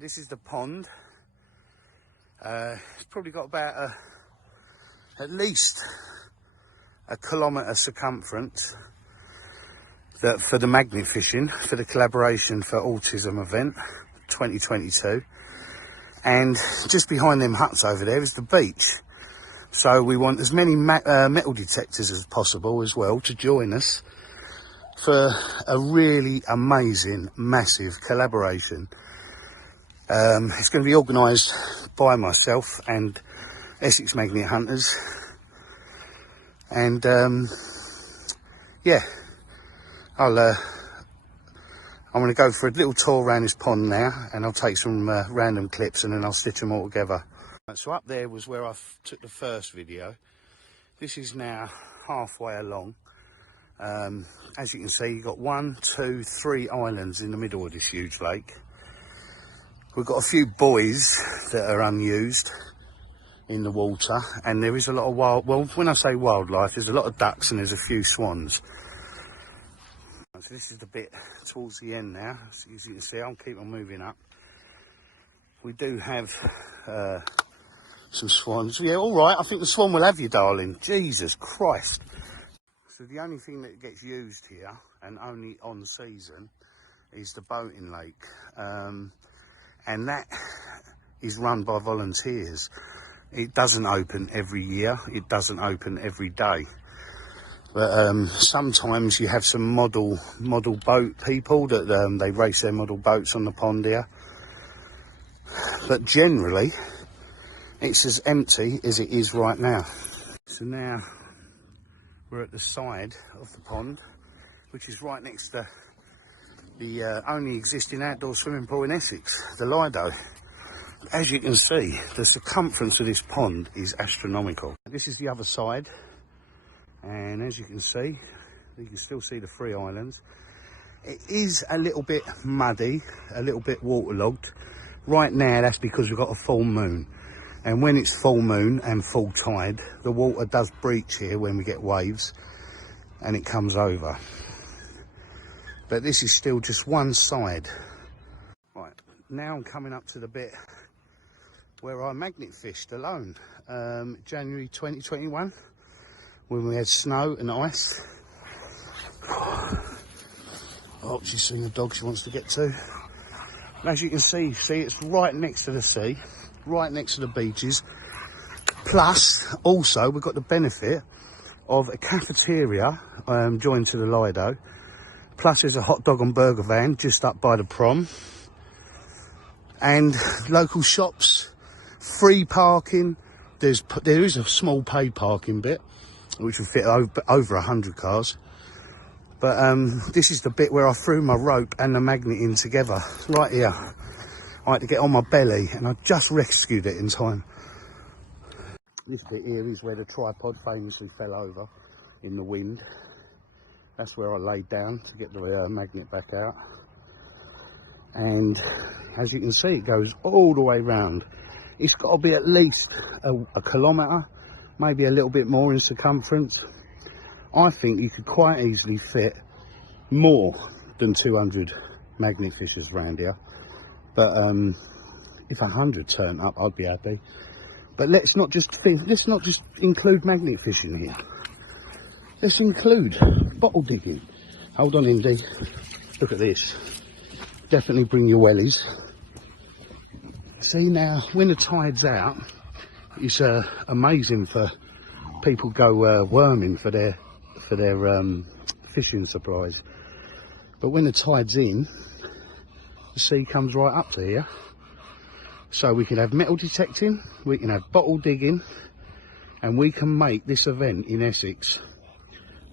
Right, this is the pond. It's probably got about at least a kilometre circumference that for the magnet fishing, for the collaboration for Autism event 2022. And just behind them huts over there is the beach. So we want as many metal detectors as possible as well to join us for a really amazing, massive collaboration. It's going to be organised by myself and Essex Magnet Hunters. And yeah, I'm going to go for a little tour around this pond now, and I'll take some random clips and then I'll stitch them all together. So up there was where I took the first video. This is now halfway along. As you can see, you've got 1, 2, 3 islands in the middle of this huge lake. We've got a few buoys that are unused in the water, and there is a lot of well, when I say wildlife, there's a lot of ducks and there's a few swans. So this is the bit towards the end now. So as you can see, I'll keep on moving up. We do have some swans. Yeah, all right, I think the swan will have you, darling. Jesus Christ. So the only thing that gets used here, and only on season, is the boating lake. And that is run by volunteers. It doesn't open every year, it doesn't open every day. But sometimes you have some model boat people that they race their model boats on the pond here. But generally, it's as empty as it is right now. So now we're at the side of the pond, which is right next to the only existing outdoor swimming pool in Essex, the Lido. As you can see, the circumference of this pond is astronomical. This is the other side, and as you can see, you can still see the 3 islands. It is a little bit muddy, a little bit waterlogged. Right now, that's because we've got a full moon. And when it's full moon and full tide, the water does breach here when we get waves, and it comes over. But this is still just one side. Right, now I'm coming up to the bit where I magnet fished alone, January 2021, when we had snow and ice. Oh, she's seen the dog she wants to get to. And as you can see, it's right next to the sea, right next to the beaches. Plus, also, we've got the benefit of a cafeteria joined to the Lido. Plus there's a hot dog and burger van just up by the prom. And local shops, free parking. There is a small paid parking bit, which will fit over 100 cars. But this is the bit where I threw my rope and the magnet in together, right here. I had to get on my belly, and I just rescued it in time. This bit here is where the tripod famously fell over in the wind. That's where I laid down to get the magnet back out. And as you can see, it goes all the way round. It's got to be at least a kilometre, maybe a little bit more in circumference. I think you could quite easily fit more than 200 magnet fishers around here. But if 100 turn up, I'd be happy. But let's not just include magnet fishing here. Let's include bottle digging. Hold on, Indy. Look at this. Definitely bring your wellies. See now, when the tide's out, it's amazing for people go worming for their fishing supplies. But when the tide's in, the sea comes right up to here. So we can have metal detecting, we can have bottle digging, and we can make this event in Essex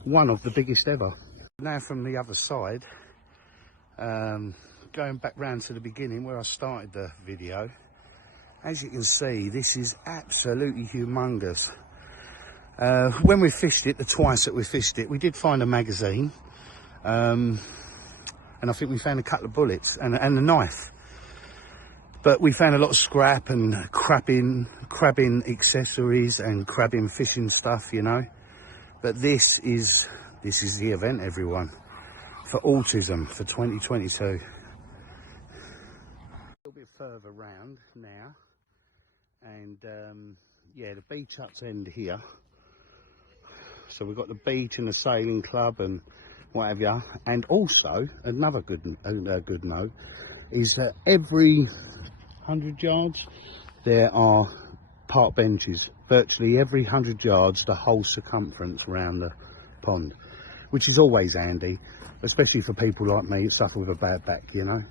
one of the biggest ever. Now from the other side, going back round to the beginning where I started the video, as you can see, this is absolutely humongous. When we fished it, the twice that we fished it, we did find a magazine, and I think we found a couple of bullets and a knife. But we found a lot of scrap and crabbing accessories and crabbing fishing stuff, you know. But this is the event, everyone, for Autism for 2022. A little bit further round now, and yeah, the beach huts end here. So we've got the beach and the sailing club and what have you. And also another good note is that every 100 yards there are park benches. Virtually every 100 yards, the whole circumference around the pond, which is always handy, especially for people like me that suffer with a bad back, you know.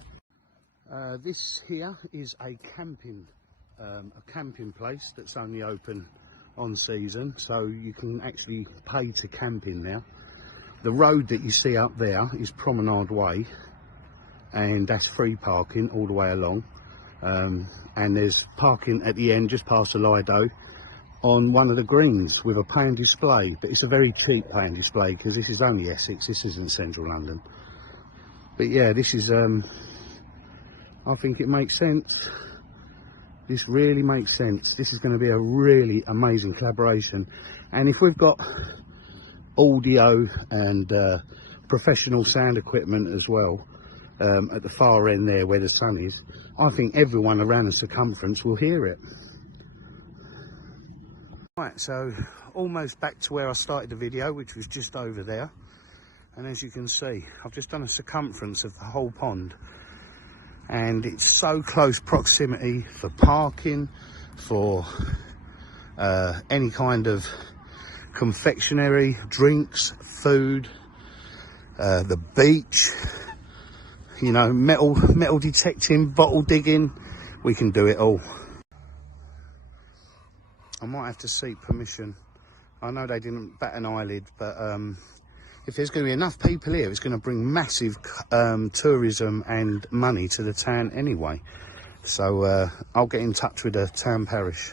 This here is a camping place that's only open on season, so you can actually pay to camp in now. The road that you see up there is Promenade Way, and that's free parking all the way along, and there's parking at the end just past the Lido on one of the greens with a paying display, but it's a very cheap paying display because this is only Essex, this isn't central London. But yeah, this is I think it makes sense. This really makes sense. This is going to be a really amazing collaboration, and if we've got audio and professional sound equipment as well at the far end there where the sun is, I think everyone around the circumference will hear it. Right, so almost back to where I started the video, which was just over there, and as you can see, I've just done a circumference of the whole pond. And it's so close proximity for parking, for any kind of confectionery, drinks, food, the beach, you know, metal detecting, bottle digging, we can do it all. I might have to seek permission. I know they didn't bat an eyelid, but if there's going to be enough people here, it's going to bring massive tourism and money to the town anyway. So I'll get in touch with the town parish.